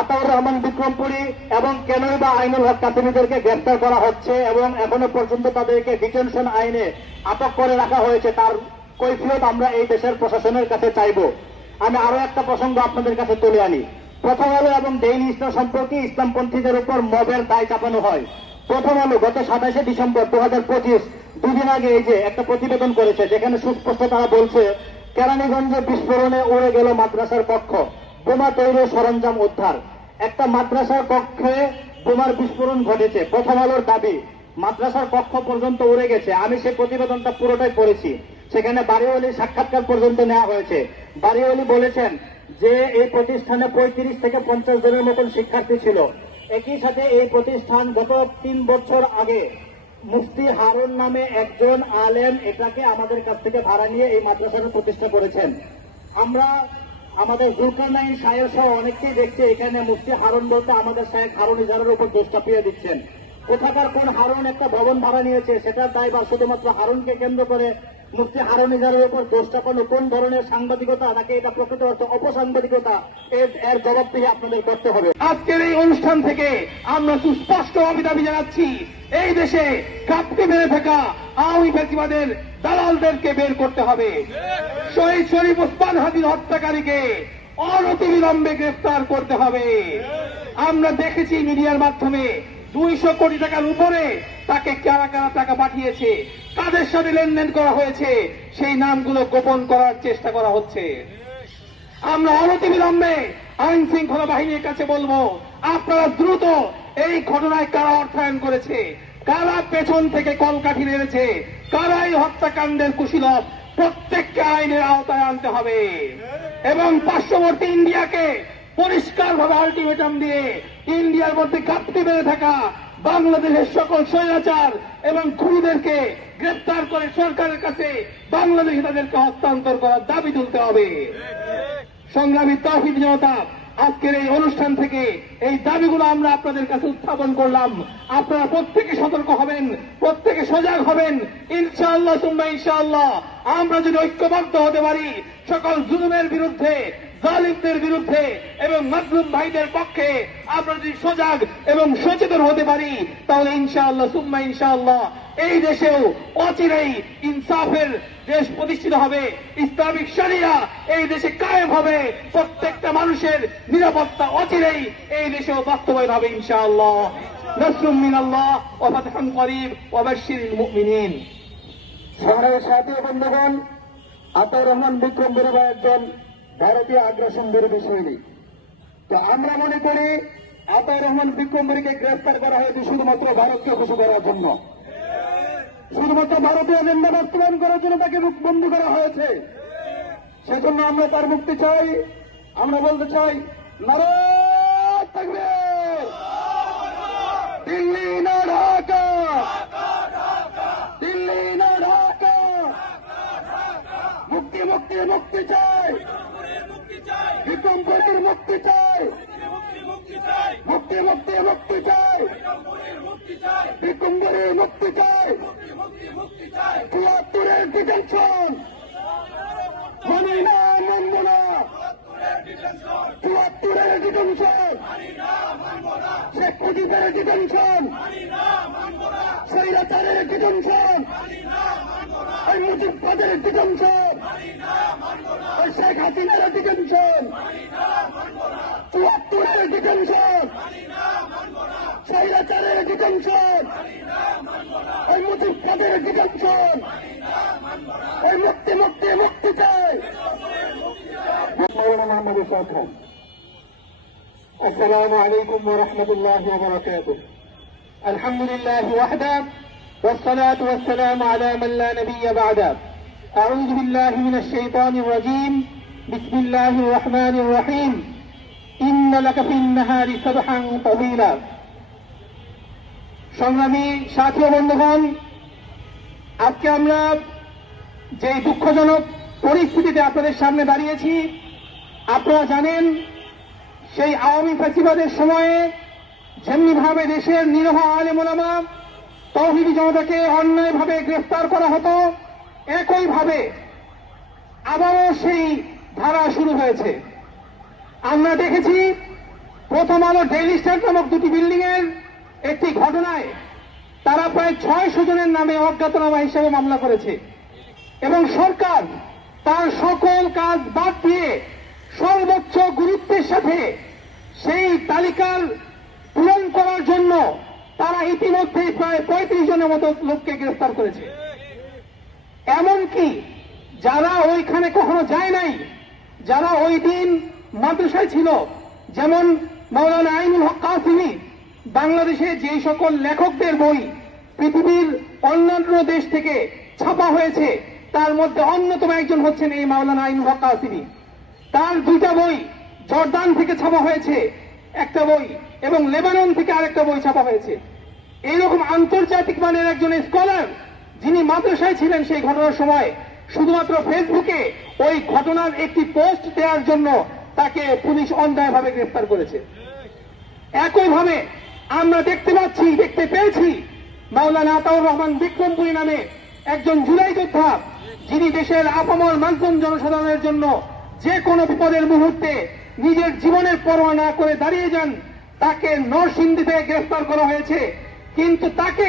আতাউর রহমান বিক্রমপুরী এবং কেনই বা আইনুল হক কাসেমীদেরকে গ্রেফতার করা হচ্ছে এবং এখনো পর্যন্ত তাদেরকে ডিটেনশন আইনে আটক করে রাখা হয়েছে? তার কৈফিয়ত আমরা এই দেশের প্রশাসনের কাছে চাইব। আমি আরো একটা প্রসঙ্গ আপনাদের কাছে তুলে আনি। প্রথম আলো এবং ডেইলি স্টার সম্পর্কে ইসলামপন্থীদের উপর মবের দায় চাপানো হয়। প্রথম আলো গত 27শে ডিসেম্বর 2025, দুদিন আগে এই যে একটা প্রতিবেদন করেছে, যেখানে সুস্পষ্ট তারা বলছে কেরানীগঞ্জে বিস্ফোরণে উড়ে গেল মাদ্রাসার কক্ষ, বোমা তৈরির সরঞ্জাম উদ্ধার। একটা মাদ্রাসার কক্ষে বোমার বিস্ফোরণ ঘটেছে। প্রথম আলোর দাবি মাদ্রাসার কক্ষ পর্যন্ত উড়ে গেছে। আমি সেই প্রতিবেদনটা পুরোটাই পড়েছি। সেখানে বাড়িওয়ালির সাক্ষাৎকার পর্যন্ত নেওয়া হয়েছে। বাড়িওয়ালি বলেছেন যে এই প্রতিষ্ঠানে 35 থেকে 50 জনের মতন শিক্ষার্থী ছিল। একই সাথে এই প্রতিষ্ঠান গত 3 বছর আগে মুফতি হারুন নামে একজন আলেম এটাকে আমাদের কাছ থেকে ভাড়া নিয়ে এই মাদ্রাসাটা প্রতিষ্ঠা করেছেন। আমরা আমাদের জুলকারনাইন সাহেব সহ অনেককেই দেখছি এখানে মুফতি হারুন বলতে আমাদের সাহেব হারুন ইজারের উপর দোষ চাপিয়ে দিচ্ছেন। কোথাকার কোন হারুন একটা ভবন ভাড়া নিয়েছে, সেটার দায়ভার শুধুমাত্র হারুনকে কেন্দ্র করে মুফতি হারুন ইজারের উপর দোষ চাপানো কোন ধরনের সাংবাদিকতা, নাকি এটা প্রকৃত অর্থে অপসাংবাদিকতা? এর জবাবদিহি আপনাদের করতে হবে। আজকের এই অনুষ্ঠান থেকে আমরা সুস্পষ্ট দাবি জানাচ্ছি, এই দেশে কাঁপতে মেরে থাকা আওয়ামী ফ্যাসিবাদের দালালদেরকে বের করতে হবে। শহীদ শরীফ ওসমান হাদির হত্যাকারীকে অনতিবিলম্বে গ্রেফতার করতে হবে। আমরা দেখেছি মিডিয়ার মাধ্যমে 200 কোটি টাকার উপরে তাকে কারা কারা টাকা পাঠিয়েছে, কাদের সাথে লেনদেন করা হয়েছে, সেই নামগুলো গোপন করার চেষ্টা করা হচ্ছে। আমরা অনতিবিলম্বে আইন শৃঙ্খলা বাহিনীর কাছে বলবো, আপনারা দ্রুত এই ঘটনায় কারা অর্থায়ন করেছে, কারা পেছন থেকে কলকাঠি নেড়েছে, কারা এই হত্যাকাণ্ডের কুশীলব, প্রত্যেককে আইনের আওতায় আনতে হবে এবং পার্শ্ববর্তী ইন্ডিয়াকে পরিষ্কারভাবে আলটিমেটাম দিয়ে ইন্ডিয়ার মধ্যে কাঁপতে বেড়ে থাকা বাংলাদেশের সকল স্বৈরাচার এবং খুনিদেরকে গ্রেফতার করে সরকারের কাছে বাংলাদেশে তাদেরকে হস্তান্তর করার দাবি তুলতে হবে। সংগ্রামী তাওহীদ জনতা, আজকের এই অনুষ্ঠান থেকে এই দাবিগুলো আমরা আপনাদের কাছে উত্থাপন করলাম। আপনারা প্রত্যেকে সতর্ক হবেন, প্রত্যেকে সজাগ হবেন। ইনশাআল্লাহ সুম্মা ইনশাআল্লাহ আমরা যদি ঐক্যবদ্ধ হতে পারি সকল জুলুমের বিরুদ্ধে, জালিমদের বিরুদ্ধে এবং মাজলুম ভাইদের পক্ষে আমরা যদি সজাগ এবং সচেতন হতে পারি, তাহলে ইনশাআল্লাহ সুম্মা ইনশাআল্লাহ এই দেশেও অচিরেই ইনসাফের দেশ প্রতিষ্ঠিত হবে, ইসলামিক শরিয়া এই দেশে কায়েম হবে, প্রত্যেকটা মানুষের নিরাপত্তা অচিরেই এই দেশেও বাস্তবায়ন হবে ইনশাআল্লাহ। নাসরুম মিনাল্লাহ ওয়া ফাতহুন করিব ওয়া বাশশিরিল মুমিনিন। সংগ্রামের সাথী বন্ধুগণ, আতাউর রহমান বিক্রম বড়ুয়া একজন ভারতীয় আগ্রাসন বিরোধী সৈনিক। তো আমরা মনে করি আতাউর রহমান বিক্রম বড়ুয়াকে গ্রেফতার করা হয়েছে শুধুমাত্র ভারতকে খুশি করার জন্য, শুধুমাত্র ভারতীয় এজেন্ডা বাস্তবায়ন করার জন্য তাকে বন্দী করা হয়েছে। সেজন্য আমরা তার মুক্তি চাই। আমরা বলতে চাই, নারায়ে তাকবীর, দিল্লি না ঢাকা, দিল্লি না ঢাকা, মুক্তি মুক্তি মুক্তি চাই, বিক্রম বড়ুয়ার মুক্তি চাই, মুক্তি মুক্তি মুক্তি চাই, বিক্রম বড়ুয়ার মুক্তি চাই। ৭৪-এর ডিটেনশন মানি না, মানব না। ৭৪-এর ডিটেনশন, শেখ মুজিবের ডিটেনশন, স্বৈরাচারের ডিটেনশন, ওই মুজিববাদের ডিটেনশন, ওই শেখ হাসিনার ডিটেনশন, ৭৪-এর ডিটেনশন, স্বৈরাচারের ডিটেনশন, ওই মুজিববাদের ডিটেনশন, ওই মুক্তি মুক্তি মুক্তি চাই। মৌলানা মোহাম্মদ ইসহাক খান। আসসালামু আলাইকুম ওয়া রাহমাতুল্লাহি ওয়া বারাকাতুহু। আলহামদুলিল্লাহি ওয়াহদা والصلاة والسلام على من لا نبي بعده. أعوذ بالله من الشيطان الرجيم. بسم الله الرحمن الرحيم. إن لك في النهار سبحا طويلا. সংগ্রামী সাথী ও বন্ধুগণ, আজকে আমরা যে দুঃখজনক পরিস্থিতিতে আপনাদের সামনে দাঁড়িয়েছি, আপনারা জানেন সেই আওয়ামী ফ্যাসিবাদের সময়ে যেমনিভাবে দেশের নিরহ আলেম ওলামা তৌহিদি জনতাকে অন্যায়ভাবে গ্রেফতার করা হতো, একইভাবে আবারও সেই ধারা শুরু হয়েছে। আমরা দেখেছি প্রথম আলো ডেইলি স্টার নামক দুটি বিল্ডিং এর একটি ঘটনায় তারা প্রায় ৬০০ জনের নামে অজ্ঞাতনামা হিসেবে মামলা করেছে এবং সরকার তার সকল কাজ বাদ দিয়ে সর্বোচ্চ গুরুত্বের সাথে সেই তালিকার পূরণ করার জন্য তারা ইতিমধ্যে প্রায় ৩৫ জনের মতো লোককে গ্রেফতার করেছে। এমনকি যারা ওইখানে কখনো যায় নাই, যারা ওই দিন মাদ্রাসায় ছিল, যেমন মাওলানা আইনুল হক কাসিমি, বাংলাদেশে যে সকল লেখকদের বই পৃথিবীর অন্যান্য দেশ থেকে ছাপা হয়েছে তার মধ্যে অন্যতম একজন হচ্ছেন এই মাওলানা আইনুল হক কাসিমি। তার দুইটা বই জর্দান থেকে ছাপা হয়েছে একটা বই এবং লেবানন থেকে আরেকটা বই ছাপা হয়েছে। এইরকম আন্তর্জাতিক মানের একজন স্কলার যিনি মাদ্রাসায় ছিলেন সেই ঘটনার সময় শুধুমাত্র ফেসবুকে ওই ঘটনার একটি পোস্ট দেওয়ার জন্য তাকে পুলিশ অন্যায়ভাবে গ্রেফতার করেছে। একইভাবে আমরা দেখতে পেয়েছি মাওলানা আতাউর রহমান বিক্রমপুরী নামে একজন জুলাই যোদ্ধা, যিনি দেশের আপামর মাজলুম জনসাধারণের জন্য যে কোনো বিপদের মুহূর্তে নিজের জীবনের পরোয়া না করে দাঁড়িয়ে যান, তাকে নরসিংদীতে গ্রেফতার করা হয়েছে। কিন্তু তাকে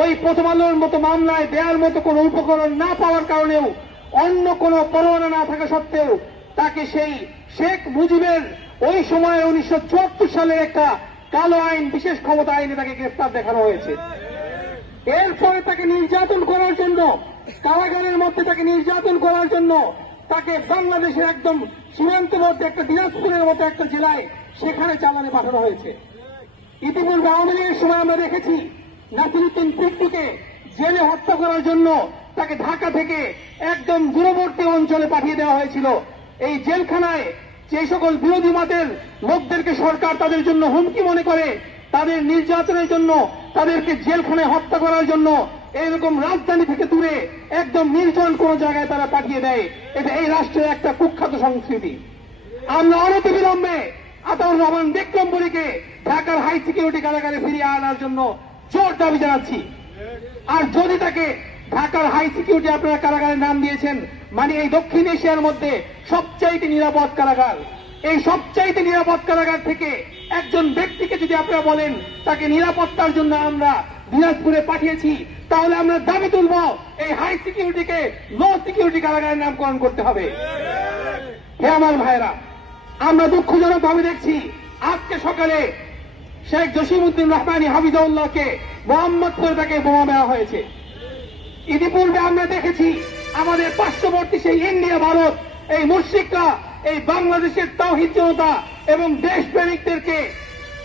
ওই প্রথম আলোর মতো মামলায় দেওয়ার মতো কোনো উপকরণ না পাওয়ার কারণেও, অন্য কোনো পরোয়ানা না থাকা সত্ত্বেও তাকে সেই শেখ মুজিবের ওই সময়ে 1974 সালের একটা কালো আইন, বিশেষ ক্ষমতা আইনে তাকে গ্রেফতার দেখানো হয়েছে। এরপরে তাকে নির্যাতন করার জন্য, কারাগারের মধ্যে তাকে নির্যাতন করার জন্য তাকে বাংলাদেশের একদম সীমান্তবর্তী একটা দিনাজপুরের মতো একটা জেলায় সেখানে চালানে পাঠানো হয়েছে। ইতিপূর্বে আওয়ামী লীগের সময় আমরা দেখেছি নাসিরউদ্দিন পিন্টুকে জেলে হত্যা করার জন্য তাকে ঢাকা থেকে একদম দূরবর্তী অঞ্চলে পাঠিয়ে দেওয়া হয়েছিল। এই জেলখানায় যে সকল বিরোধী মতের লোকদেরকে সরকার তাদের জন্য হুমকি মনে করে, তাদের নির্যাতনের জন্য, তাদেরকে জেলখানায় হত্যা করার জন্য এইরকম রাজধানী থেকে দূরে একদম নির্জন কোন জায়গায় তারা পাঠিয়ে দেয়। এটা এই রাষ্ট্রের একটা কুখ্যাত সংস্কৃতি। আমরা অনতিবিলম্বে আতাউর রহমান বিক্রমপুরীকে ঢাকার হাই সিকিউরিটি কারাগারে ফিরিয়ে আনার জন্য জোর দাবি জানাচ্ছি। আর যদি তাকে ঢাকার হাই সিকিউরিটি আপনারা কারাগারের নাম দিয়েছেন, মানে এই দক্ষিণ এশিয়ার মধ্যে সবচাইতে নিরাপদ কারাগার, এই সবচাইতে নিরাপদ কারাগার থেকে একজন ব্যক্তিকে যদি আপনারা বলেন তাকে নিরাপত্তার জন্য আমরা দিনাজপুরে পাঠিয়েছি, তাহলে আমরা দাবি তুলব এই হাই সিকিউরিটিকে লো সিকিউরিটি কারাগারের নামকরণ করতে হবে। হে আমার ভাইরা, আমরা দুঃখজনক ভাবে দেখছি আজকে সকালে শেখ জসিমউদ্দিন রহমানী হাফিজাউল্লাহকে মোহাম্মদপুরে তাকে বোমা দেওয়া হয়েছে। ইতিপূর্বে আমরা দেখেছি আমাদের পার্শ্ববর্তী সেই ইন্ডিয়া, ভারত, এই মুশরিকরা এই বাংলাদেশের তাওহীদ জনতা এবং দেশপ্রেমিকদেরকে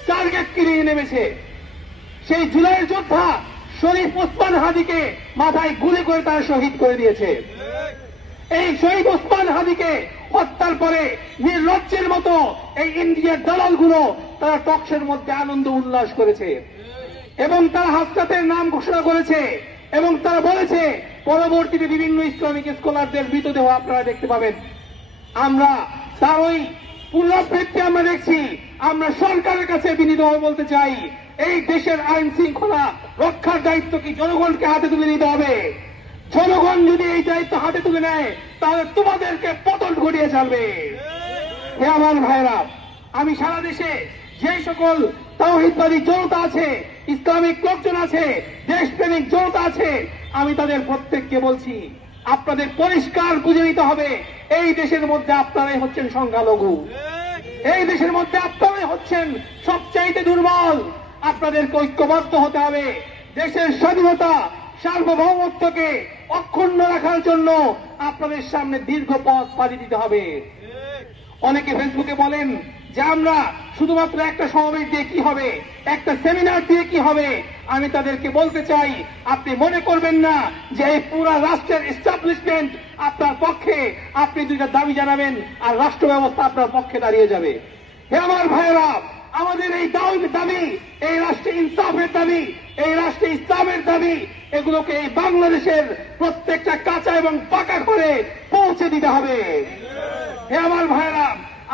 টার্গেট কিনে নেমেছে। সেই জুলাইয়ের যোদ্ধা শরীফ ওসমান হাদিকে মাথায় গুলি করে তারা শহীদ করে দিয়েছে। এই শহীদ ওসমান হাদিকে হত্যার পরে নির্লজ্জের মতো এই ইন্ডিয়ার দালালগুলো তারা টকশের মধ্যে আনন্দ উল্লাস করেছে এবং তারা হাসনাতের নাম ঘোষণা করেছে এবং তারা বলেছে পরবর্তীতে বিভিন্ন ইসলামিক স্কলারদের মৃতদেহ আপনারা দেখতে পাবেন। আমরা তার ওই পুনরাবৃত্তি আমরা দেখছি। আমরা সরকারের কাছে বিনীতভাবে বলতে চাই, এই দেশের আইন শৃঙ্খলা রক্ষার দায়িত্ব কি জনগণকে হাতে তুলে নিতে হবে। জনগণ যদি এই দায়িত্ব হাতে তুলে নেয় তাহলে তোমাদেরকে পতন ঘটিয়ে ছাড়বে। হে আমার ভাইরা, আমি সারা দেশে যে সকল তাওহীদবাদী জনতা আছে, ইসলামিক লোকজন আছে, দেশপ্রেমিক জনতা আছে, আমি তাদের প্রত্যেককে বলছি আপনাদের পরিষ্কার বুঝে নিতে হবে এই দেশের মধ্যে আপনারাই হচ্ছেন সংখ্যালঘু, এই দেশের মধ্যে আপনারাই হচ্ছেন সবচাইতে দুর্বল। আপনাদেরকে ঐক্যবদ্ধ হতে হবে। দেশের স্বাধীনতা সার্বভৌমত্বকে অক্ষুণ্ণ রাখার জন্য আপনাদের সামনে দীর্ঘ পথ পাড়ি দিতে হবে। অনেকে ফেসবুকে বলেন যে আমরা শুধুমাত্র একটা সমাবেশ দিয়ে কি হবে, একটা সেমিনার দিয়ে কি হবে। আমি তাদেরকে বলতে চাই, আপনি মনে করবেন না যে এই পুরা রাষ্ট্রের এস্টাবলিশমেন্ট আপনার পক্ষে, আপনি দুইটা দাবি জানাবেন আর রাষ্ট্র ব্যবস্থা আপনার পক্ষে দাঁড়িয়ে যাবে। হে আমার ভাইয়েরা, আমাদের এই দাবি, এই রাষ্ট্রে ইনসাফের দাবি, এই রাষ্ট্রে ইসলামের দাবি, এগুলোকে এই বাংলাদেশের প্রত্যেকটা কাঁচা এবং পাকা করে পৌঁছে দিতে হবে। হে আমার ভাইয়েরা,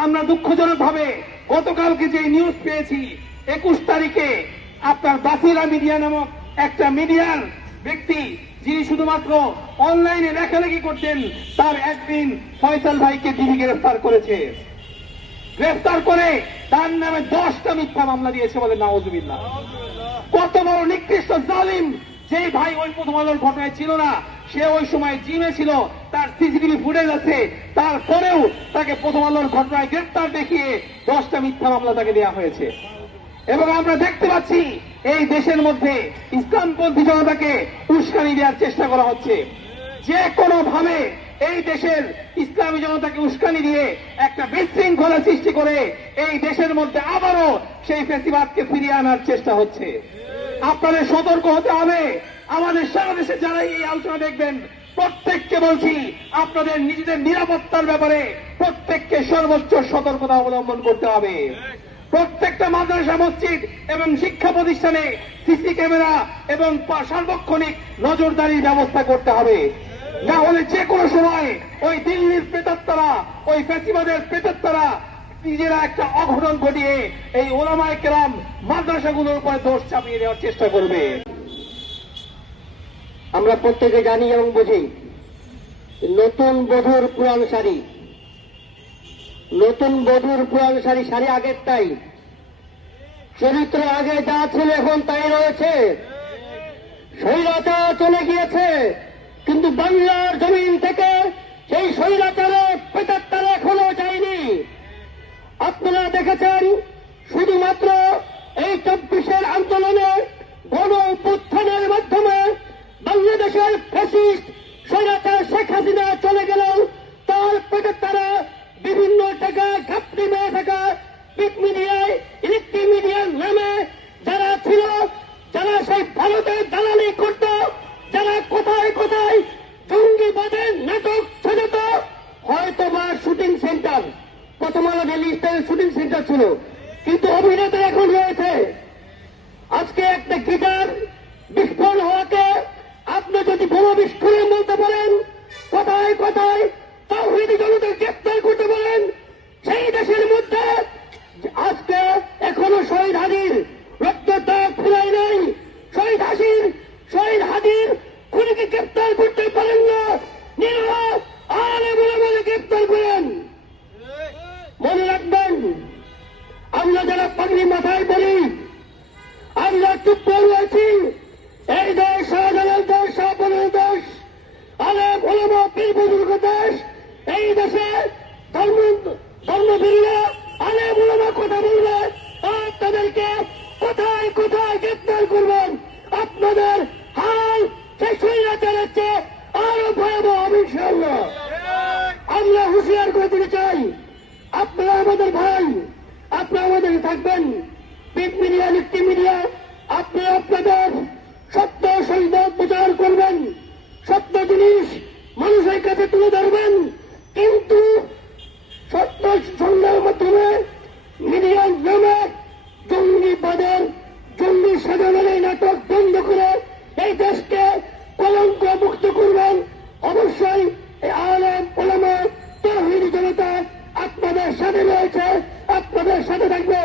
আমরা দুঃখজনক ভাবে গতকালকে যে নিউজ পেয়েছি 21 তারিখে আপনার বাসিরা মিডিয়া নামক একটা মিডিয়ার ব্যক্তি, যিনি শুধুমাত্র অনলাইনে লেখালেখি করতেন, তার একদিন ফয়সাল ভাইকে ডিবি গ্রেফতার করেছে। গ্রেফতার করে তার নামে 10টা মিথ্যা মামলা দিয়েছে বলে নাউজুবিল্লাহ। কত বড় নিকৃষ্ট জালিম! যে ভাই ওই প্রথম আলোর ঘটনায় ছিল না, সে ওই সময় জিমে ছিল, তার সিসিটিভি ফুটেজ আছে, তারপরেও তাকে প্রথম আলোর ঘটনায় গ্রেফতার দেখিয়ে 10টা মিথ্যা মামলা তাকে দেওয়া হয়েছে। এবং আমরা দেখতে পাচ্ছি এই দেশের মধ্যে ইসলামপন্থী জনতাকে উস্কানি দেওয়ার চেষ্টা করা হচ্ছে। যে কোনো ভাবে এই দেশের ইসলামী জনতাকে উস্কানি দিয়ে একটা বিশৃঙ্খলা সৃষ্টি করে এই দেশের মধ্যে আবারও সেই ফ্যাসিবাদকে ফিরিয়ে আনার চেষ্টা হচ্ছে। আপনাদের সতর্ক হতে হবে। আমাদের সারা দেশে যারা এই আলোচনা দেখবেন প্রত্যেককে বলছি, আপনাদের নিজেদের নিরাপত্তার ব্যাপারে প্রত্যেককে সর্বোচ্চ সতর্কতা অবলম্বন করতে হবে। প্রত্যেকটা মাদ্রাসা, মসজিদ এবং শিক্ষা প্রতিষ্ঠানে সিসি ক্যামেরা এবং সার্বক্ষণিক নজরদারির ব্যবস্থা করতে হবে। না হলে যে কোনো সময় ওই দিল্লির প্রেতাত্মারা, ওই ফ্যাসিবাদের প্রেতাত্মারা নিজেরা একটা অঘটন ঘটিয়ে এই ওলামায়ে কেরাম মাদ্রাসাগুলোর উপরে দোষ চাপিয়ে দেওয়ার চেষ্টা করবে। আমরা প্রত্যেকে জানি এবং বুঝি, নতুন বধূর পুরান শাড়ি, নতুন বধূর পুরান শাড়ি, শাড়ি আগেরটাই, চরিত্র আগে যা ছিল এখন তাই রয়েছে। স্বৈরাচার চলে গিয়েছে, কিন্তু বাংলার জমিন থেকে সেই স্বৈরাচারের প্রেতাত্মারা এখনো যায়নি। আপনারা দেখেছেন শুধুমাত্র এই 24-এর আন্দোলনে, গণ অভ্যুত্থানের মাধ্যমে বাংলাদেশের ফ্যাসিস্ট স্বৈরাচার শেখ হাসিনা চলে গেলেও তার প্রেতাত্মারা বিভিন্ন জায়গায় ঘাপটি মেরে থাকা প্রিন্ট মিডিয়ায়, ইলেকট্রিক মিডিয়ার নামে যারা ছিল, যারা সেই ভারতের দালালি করত, যারা কোথায় কোথায় জঙ্গিবাদের নাটক সাজাত, হয়তো বা শুটিং সেন্টার, প্রথম আলো ডেইলি স্টারের শুটিং সেন্টার ছিল, কিন্তু অভিনেতা এখন রয়েছে। আজকে একটা গিটার বিস্ফোরণ হওয়াকে আপনি যদি বোমা বিস্ফোরণ বলতে পারেন, কোথায় কোথায় তাওহীদি জনতাকে গ্রেফতার করতে পারেন, সেই দেশের মধ্যে দেশে ধর্মভিন্ন আলেম ওলামা কথা বলবে আর তাদেরকে কোথায় কোথায় গ্রেপ্তার করবেন। আপনাদের হাল সেই স্বৈরাচারের চেয়ে আরো ভয়াবহ হবে ইনশাআল্লাহ। আমরা হুঁশিয়ার করে দিতে চাই, আপনারা আমাদের ভাই, আপনারা আমাদের থাকবেন। প্রিন্ট মিডিয়া, ইলেকট্রিক মিডিয়া, আপনি আপনাদের সত্য সংবাদ প্রচার করবেন, সত্য জিনিস মানুষের কাছে তুলে ধরবেন, কিন্তু সত্য সংবাদের মাধ্যমে মিডিয়ার নামে জঙ্গিবাদের জঙ্গি সাজানোর এই নাটক বন্ধ করে এই দেশকে কলঙ্ক মুক্ত করবেন। অবশ্যই এই আলেম ওলামা তাওহীদি জনতা আপনাদের সাথে রয়েছে, আপনাদের সাথে থাকবে।